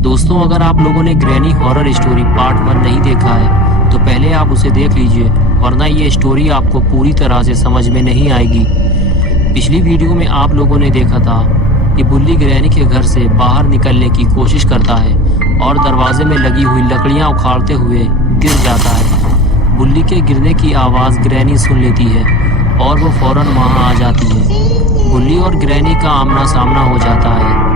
दोस्तों, अगर आप लोगों ने ग्रैनी हॉरर स्टोरी पार्ट 1 नहीं देखा है तो पहले आप उसे देख लीजिए, वरना ये स्टोरी आपको पूरी तरह से समझ में नहीं आएगी। पिछली वीडियो में आप लोगों ने देखा था कि बुल्ली ग्रैनी के घर से बाहर निकलने की कोशिश करता है और दरवाजे में लगी हुई लकड़ियां उखाड़ते हुए गिर जाता है। बुल्ली के गिरने की आवाज़ ग्रैनी सुन लेती है और वो फौरन वहां आ जाती है। बुल्ली और ग्रैनी का आमना सामना हो जाता है।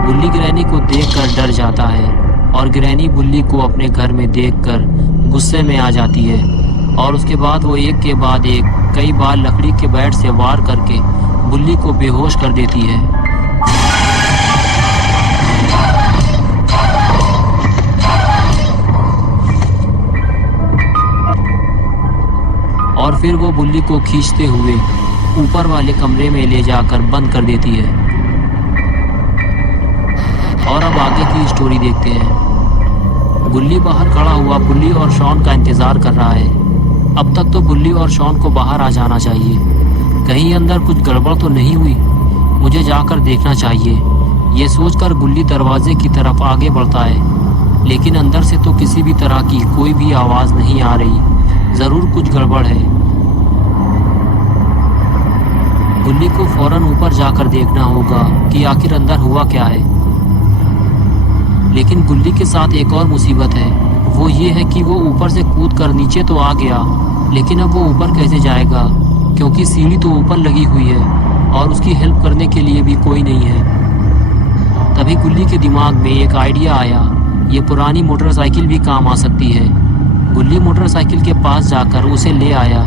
बुल्ली ग्रैनी को देखकर डर जाता है और ग्रैनी बुल्ली को अपने घर में देखकर गुस्से में आ जाती है और उसके बाद वो एक के बाद एक कई बार लकड़ी के बैट से वार करके बुल्ली को बेहोश कर देती है। और फिर वो बुल्ली को खींचते हुए ऊपर वाले कमरे में ले जाकर बंद कर देती है। और अब आगे की स्टोरी देखते हैं। बुल्ली बाहर खड़ा हुआ बुल्ली और शॉन का इंतजार कर रहा है। अब तक तो बुल्ली और शॉन को बाहर आ जाना चाहिए। कहीं अंदर कुछ गड़बड़ तो नहीं हुई, मुझे जाकर देखना चाहिए। ये सोचकर बुल्ली दरवाजे की तरफ आगे बढ़ता है, लेकिन अंदर से तो किसी भी तरह की कोई भी आवाज़ नहीं आ रही। ज़रूर कुछ गड़बड़ है। बुल्ली को फौरन ऊपर जाकर देखना होगा कि आखिर अंदर हुआ क्या है। लेकिन बुल्ली के साथ एक और मुसीबत है। वो ये है कि वो ऊपर से कूद कर नीचे तो आ गया, लेकिन अब वो ऊपर कैसे जाएगा, क्योंकि सीढ़ी तो ऊपर लगी हुई है और उसकी हेल्प करने के लिए भी कोई नहीं है। तभी बुल्ली के दिमाग में एक आइडिया आया, ये पुरानी मोटरसाइकिल भी काम आ सकती है। बुल्ली मोटरसाइकिल के पास जाकर उसे ले आया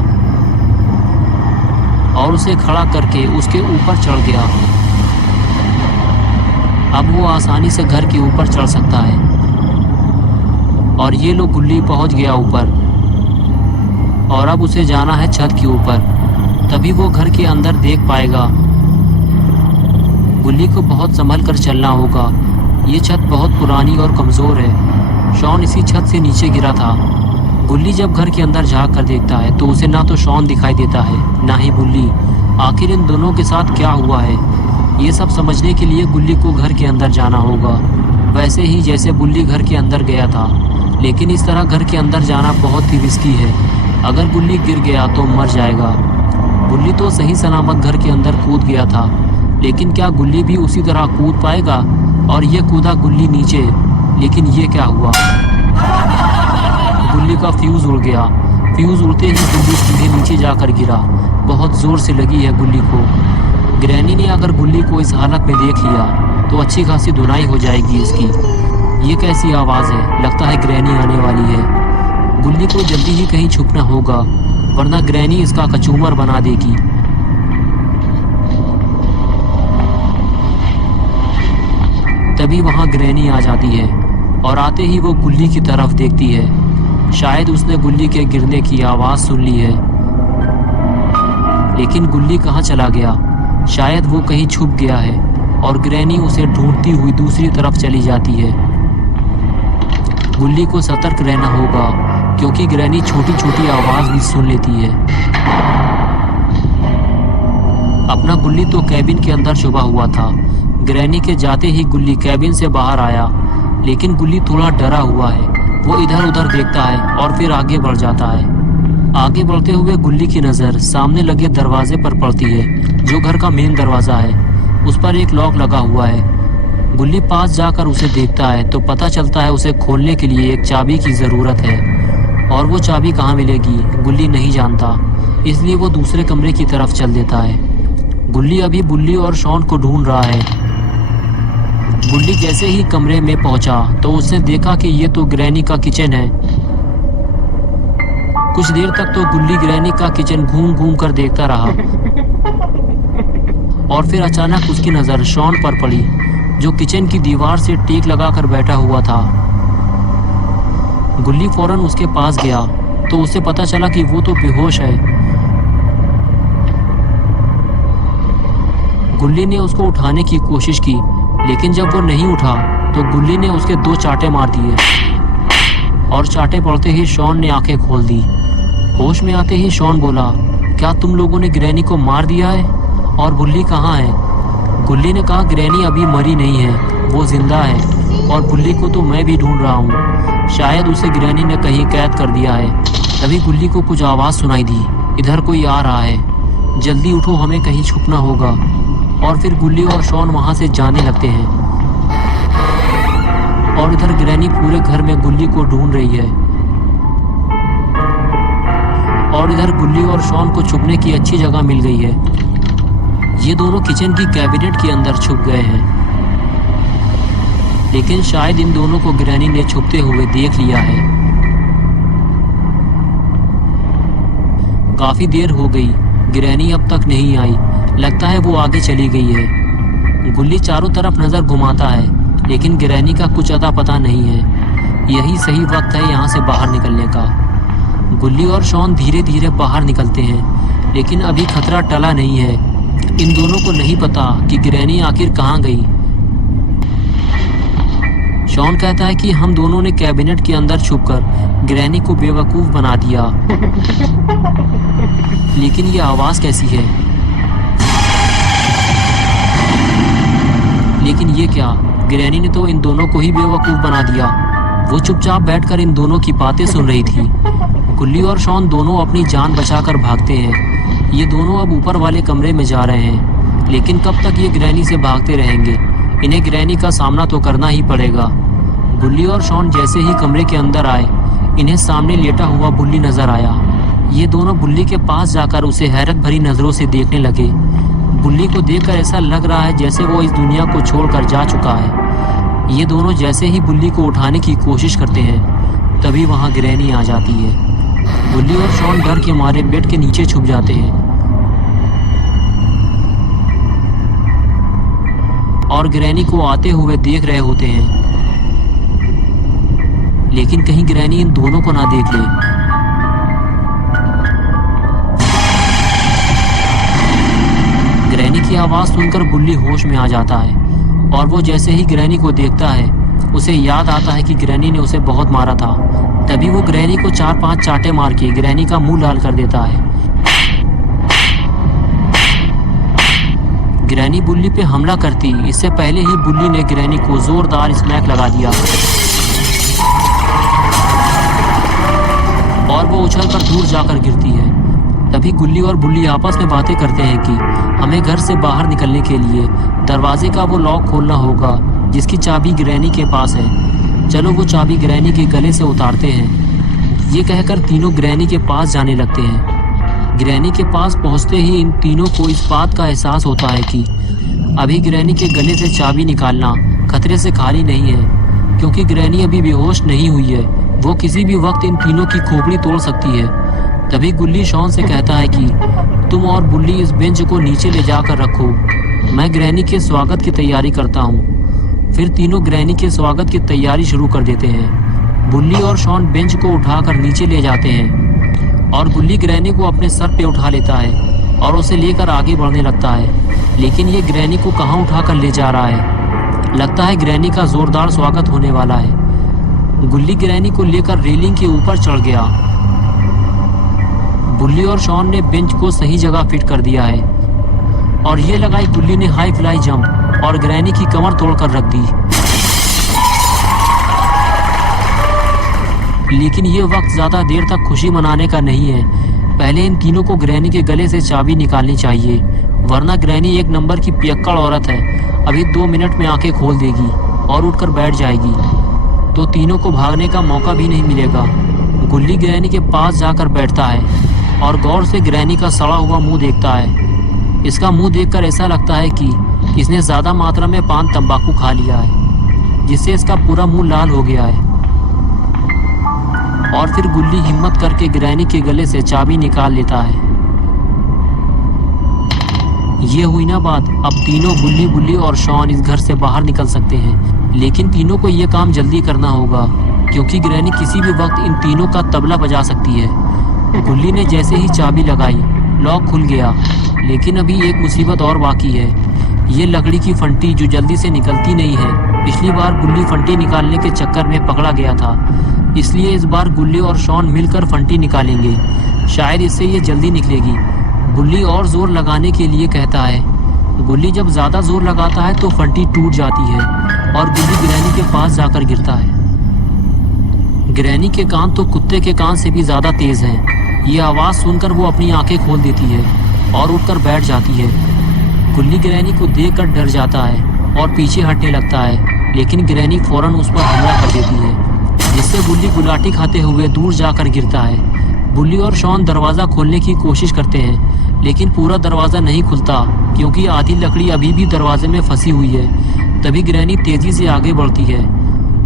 और उसे खड़ा करके उसके ऊपर चढ़ गया। अब वो आसानी से घर के ऊपर चढ़ सकता है। और ये लो बुल्ली पहुंच गया ऊपर और अब उसे जाना है छत के ऊपर, तभी वो घर के अंदर देख पाएगा। बुल्ली को बहुत संभल कर चलना होगा। ये छत बहुत पुरानी और कमज़ोर है। शॉन इसी छत से नीचे गिरा था। बुल्ली जब घर के अंदर झांक कर देखता है तो उसे ना तो शॉन दिखाई देता है ना ही बुल्ली। आखिर इन दोनों के साथ क्या हुआ है, ये सब समझने के लिए बुल्ली को घर के अंदर जाना होगा, वैसे ही जैसे बुल्ली घर के अंदर गया था। लेकिन इस तरह घर के अंदर जाना बहुत ही रिस्की है। अगर बुल्ली गिर गया तो मर जाएगा। बुल्ली तो सही सलामत घर के अंदर कूद गया था, लेकिन क्या गुल्ली भी उसी तरह कूद पाएगा? और ये कूदा गुल्ली नीचे, लेकिन ये क्या हुआ? गुल्ली का फ्यूज़ उड़ गया। फ्यूज़ उड़ते ही गुल्ली सीधे नीचे जाकर गिरा। बहुत ज़ोर से लगी है गुल्ली को। ग्रैनी ने अगर गुल्ली को इस हालत में देख लिया तो अच्छी खासी धुनाई हो जाएगी इसकी। ये कैसी आवाज़ है? लगता है ग्रैनी आने वाली है। गुल्ली को जल्दी ही कहीं छुपना होगा, वरना ग्रैनी इसका कचूमर बना देगी। तभी वहाँ ग्रैनी आ जाती है और आते ही वो गुल्ली की तरफ देखती है। शायद उसने गुल्ली के गिरने की आवाज़ सुन ली है, लेकिन गुल्ली कहाँ चला गया? शायद वो कहीं छुप गया है और ग्रैनी उसे ढूंढती हुई दूसरी तरफ चली जाती है। गुल्ली को सतर्क रहना होगा, क्योंकि ग्रैनी छोटी छोटी आवाज़ भी सुन लेती है। अपना गुल्ली तो कैबिन के अंदर छुपा हुआ था। ग्रैनी के जाते ही गुल्ली कैबिन से बाहर आया, लेकिन गुल्ली थोड़ा डरा हुआ है। वो इधर उधर देखता है और फिर आगे बढ़ जाता है। आगे बढ़ते हुए गुल्ली की नज़र सामने लगे दरवाजे पर पड़ती है, जो घर का मेन दरवाज़ा है। उस पर एक लॉक लगा हुआ है। गुल्ली पास जाकर उसे देखता है तो पता चलता है उसे खोलने के लिए एक चाबी की ज़रूरत है, और वो चाबी कहाँ मिलेगी गुल्ली नहीं जानता, इसलिए वो दूसरे कमरे की तरफ चल देता है। गुल्ली अभी बुल्ली और शॉन को ढूंढ रहा है। गुल्ली जैसे ही कमरे में पहुंचा तो उसने देखा कि ये तो ग्रैनी का किचन है। कुछ देर तक तो गुल्ली ग्रैनी का किचन घूम घूम कर देखता रहा, और फिर अचानक उसकी नज़र शॉन पर पड़ी, जो किचन की दीवार से टेक लगाकर बैठा हुआ था। गुल्ली फौरन उसके पास गया तो उसे पता चला कि वो तो बेहोश है। गुल्ली ने उसको उठाने की कोशिश की, लेकिन जब वो नहीं उठा तो गुल्ली ने उसके 2 चांटे मार दिए, और चांटे पड़ते ही शॉन ने आंखें खोल दी। होश में आते ही शॉन बोला, क्या तुम लोगों ने ग्रैनी को मार दिया है? और बुल्ली कहाँ है? गुल्ली ने कहा, ग्रैनी अभी मरी नहीं है, वो जिंदा है। और बुल्ली को तो मैं भी ढूंढ रहा हूँ। शायद उसे ग्रैनी ने कहीं कैद कर दिया है। तभी बुल्ली को कुछ आवाज़ सुनाई दी, इधर कोई आ रहा है, जल्दी उठो, हमें कहीं छुपना होगा। और फिर बुल्ली और शॉन वहाँ से जाने लगते हैं। और इधर ग्रैनी पूरे घर में बुल्ली को ढूंढ रही है। और इधर बुल्ली और शॉन को छुपने की अच्छी जगह मिल गई है। ये दोनों किचन की कैबिनेट के अंदर छुप गए हैं, लेकिन शायद इन दोनों को ग्रैनी ने छुपते हुए देख लिया है। काफी देर हो गई, ग्रैनी अब तक नहीं आई। लगता है वो आगे चली गई है। गुल्ली चारों तरफ नजर घुमाता है, लेकिन ग्रैनी का कुछ अता पता नहीं है। यही सही वक्त है यहाँ से बाहर निकलने का। गुल्ली और शॉन धीरे धीरे बाहर निकलते हैं, लेकिन अभी खतरा टला नहीं है। इन दोनों को नहीं पता कि ग्रैनी आखिर कहाँ गई। शॉन कहता है कि हम दोनों ने कैबिनेट के अंदर छुपकर ग्रैनी को बेवकूफ बना दिया। लेकिन ये आवाज कैसी है? लेकिन ये क्या? ग्रैनी ने तो इन दोनों को ही बेवकूफ बना दिया। वो चुपचाप बैठकर इन दोनों की बातें सुन रही थी। गुल्ली और शॉन दोनों अपनी जान बचाकर भागते हैं। ये दोनों अब ऊपर वाले कमरे में जा रहे हैं, लेकिन कब तक ये ग्रैनी से भागते रहेंगे? इन्हें ग्रैनी का सामना तो करना ही पड़ेगा। गुल्ली और शॉन जैसे ही कमरे के अंदर आए, इन्हें सामने लेटा हुआ बुल्ली नजर आया। ये दोनों बुल्ली के पास जाकर उसे हैरत भरी नजरों से देखने लगे। बुल्ली को देखकर ऐसा लग रहा है जैसे वो इस दुनिया को छोड़कर जा चुका है। ये दोनों जैसे ही बुल्ली को उठाने की कोशिश करते हैं, तभी वहां ग्रैनी आ जाती है। बुल्ली और शॉन डर के मारे बेड के नीचे छुप जाते हैं और ग्रैनी को आते हुए देख रहे होते हैं, लेकिन कहीं ग्रैनी इन दोनों को ना देख ले। ग्रैनी की आवाज सुनकर बुल्ली होश में आ जाता है, और वो जैसे ही ग्रैनी को देखता है, उसे याद आता है कि ग्रैनी ने उसे बहुत मारा था। तभी वो ग्रैनी को 4-5 चांटे मार के ग्रैनी का मुंह लाल कर देता है। ग्रैनी बुल्ली पे हमला करती इससे पहले ही बुल्ली ने ग्रैनी को जोरदार स्मैक लगा दिया और वो उछलकर दूर जाकर गिरती है। तभी गुल्ली और बुल्ली आपस में बातें करते हैं कि हमें घर से बाहर निकलने के लिए दरवाजे का वो लॉक खोलना होगा जिसकी चाबी ग्रैनी के पास है। चलो वो चाबी ग्रैनी के गले से उतारते हैं। ये कहकर तीनों ग्रैनी के पास जाने लगते हैं। ग्रैनी के पास पहुंचते ही इन तीनों को इस बात का एहसास होता है कि अभी ग्रैनी के गले से चाबी निकालना खतरे से खाली नहीं है, क्योंकि ग्रैनी अभी बेहोश नहीं हुई है। वो किसी भी वक्त इन तीनों की खोपड़ी तोड़ सकती है। तभी गुल्ली शॉन से कहता है कि तुम और बुल्ली इस बेंच को नीचे ले जाकर रखो, मैं ग्रैनी के स्वागत की तैयारी करता हूँ। फिर तीनों ग्रैनी के स्वागत की तैयारी शुरू कर देते हैं। बुल्ली और शॉन बेंच को उठाकर नीचे ले जाते हैं और बुल्ली ग्रैनी को अपने सर पे उठा लेता है और उसे लेकर आगे बढ़ने लगता है। लेकिन ये ग्रैनी को कहाँ उठाकर ले जा रहा है? लगता है ग्रैनी का जोरदार स्वागत होने वाला है। गुल्ली ग्रैनी को लेकर रेलिंग के ऊपर चढ़ गया। बुल्ली और शॉन ने बेंच को सही जगह फिट कर दिया है और ये लगाई गुल्ली ने हाई फ्लाई जंप और ग्रैनी की कमर तोड़कर रख दी। लेकिन ये वक्त ज्यादा देर तक खुशी मनाने का नहीं है। पहले इन तीनों को ग्रैनी के गले से चाबी निकालनी चाहिए, वरना ग्रैनी एक नंबर की पियक्कड़ औरत है। अभी 2 मिनट में आंखें खोल देगी और उठकर बैठ जाएगी, तो तीनों को भागने का मौका भी नहीं मिलेगा। गुल्ली ग्रैनी के पास जाकर बैठता है और गौर से ग्रैनी का सड़ा हुआ मुंह देखता है। इसका मुंह देखकर ऐसा लगता है कि इसने ज्यादा मात्रा में पान तंबाकू खा लिया है, जिससे इसका पूरा मुंह लाल हो गया है। और फिर गुल्ली हिम्मत करके ग्रैनी के गले से चाबी निकाल लेता है। ये हुई ना बात। अब तीनों बुल्ली, बुल्ली और शॉन इस घर से बाहर निकल सकते हैं, लेकिन तीनों को ये काम जल्दी करना होगा, क्योंकि ग्रैनी किसी भी वक्त इन तीनों का तबला बजा सकती है। गुल्ली ने जैसे ही चाबी लगाई, लॉक खुल गया। लेकिन अभी एक मुसीबत और बाकी है, ये लकड़ी की फंटी जो जल्दी से निकलती नहीं है। पिछली बार गुल्ली फंटी निकालने के चक्कर में पकड़ा गया था, इसलिए इस बार गुल्ली और शॉन मिलकर फंटी निकालेंगे। शायद इससे ये जल्दी निकलेगी। गुल्ली और जोर लगाने के लिए कहता है। गुल्ली जब ज्यादा जोर लगाता है तो फंटी टूट जाती है और गुल्ली ग्रैनी के पास जाकर गिरता है। ग्रैनी के कान तो कुत्ते के कान से भी ज्यादा तेज हैं। ये आवाज सुनकर वो अपनी आंखें खोल देती है और उठकर बैठ जाती है। गुल्ली ग्रैनी को देखकर डर जाता है और पीछे हटने लगता है, लेकिन ग्रैनी फौरन उस पर हमला कर देती है, जिससे गुल्ली गुलाटी खाते हुए दूर जाकर गिरता है। बुल्ली और शॉन दरवाजा खोलने की कोशिश करते हैं, लेकिन पूरा दरवाजा नहीं खुलता क्योंकि आधी लकड़ी अभी भी दरवाजे में फंसी हुई है। तभी ग्रैनी तेजी से आगे बढ़ती है।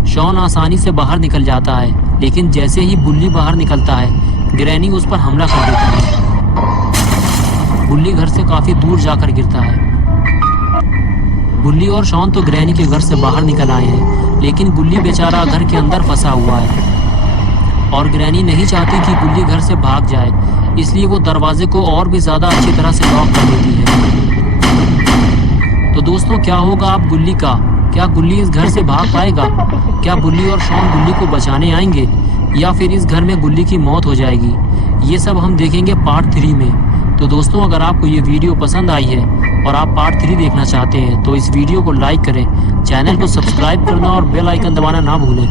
शॉन आसानी से बाहर निकल जाता है, लेकिन जैसे ही बुल्ली बाहर निकलता है, ग्रैनी उस पर हमला कर देती है। बुल्ली घर से काफी दूर जाकर गिरता है। बुल्ली और शॉन तो ग्रैनी के घर से बाहर निकल आए हैं, लेकिन गुल्ली बेचारा घर के अंदर फंसा हुआ है और ग्रैनी नहीं चाहती कि गुल्ली घर से भाग जाए, इसलिए वो दरवाजे को और भी ज्यादा अच्छी तरह से लॉक कर देती है। तो दोस्तों, क्या होगा अब गुल्ली का? क्या गुल्ली इस घर से भाग पाएगा? क्या बुल्ली और शॉन गुल्ली को बचाने आएंगे या फिर इस घर में गुल्ली की मौत हो जाएगी? ये सब हम देखेंगे पार्ट 3 में। तो दोस्तों, अगर आपको ये वीडियो पसंद आई है और आप पार्ट 3 देखना चाहते हैं तो इस वीडियो को लाइक करें, चैनल को सब्सक्राइब करना और बेल आइकन दबाना ना भूलें।